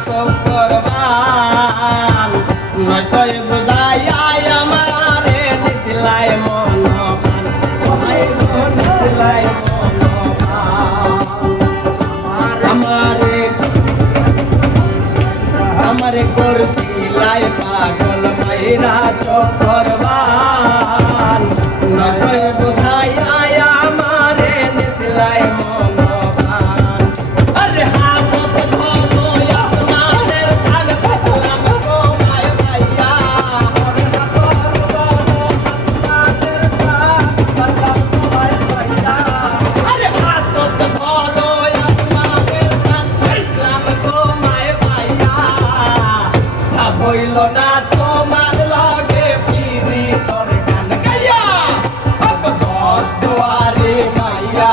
তো করবান নয় বুঝাই আমারে দিছিলাই মন ভাই দিছিলাই মন আমারে করছিলাই পাগল মাইরা তো করবান নয় বুঝাই আমারে দিছিলাই মন হইল না তোমার লগে পিরি তোর গান গাইয়া দশ দুয়ারে মাইয়া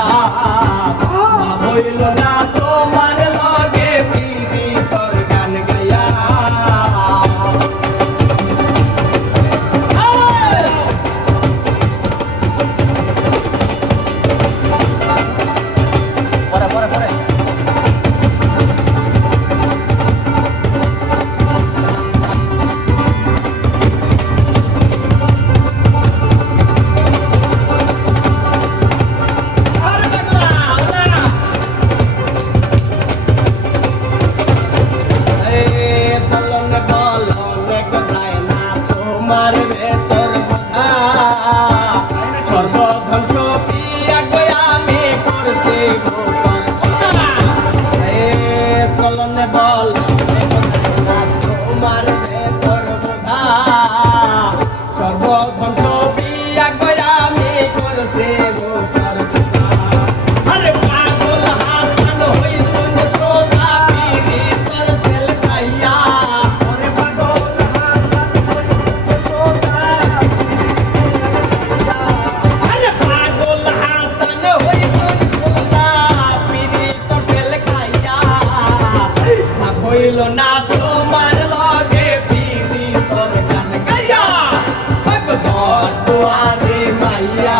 হইল না তোমার লগে পিরি তোর গান গাইয়া তোমার ভেতর সর্বধ্বংস পিয়া গো আমি করছি চলনে বল তোমার ভেতর সর্বধ্বংস পিয়া গো আমি করছি আরে পাগল হাসান হই শুন সোজা পিরি তোর সেল খাইয়া হইল না তোমার লগে পিরি তোর গান গাইয়া দশ দুয়ারে মাইয়া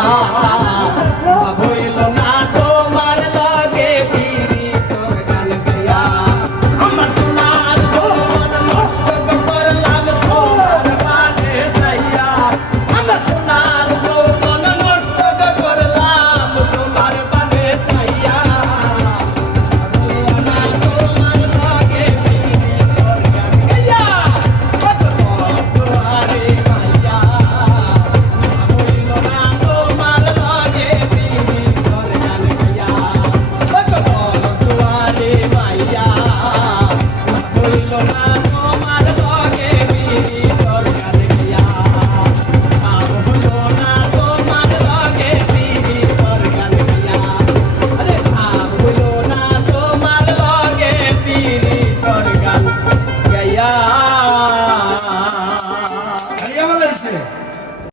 হইল না তোমার লগে পিরি তোর গান গাইয়া আমার সোনার মন নষ্ট করলাম তোমার বানে যাইয়া আমার সোনার মন নষ্ট করলাম তোমার বানে যাইয়া Allá va a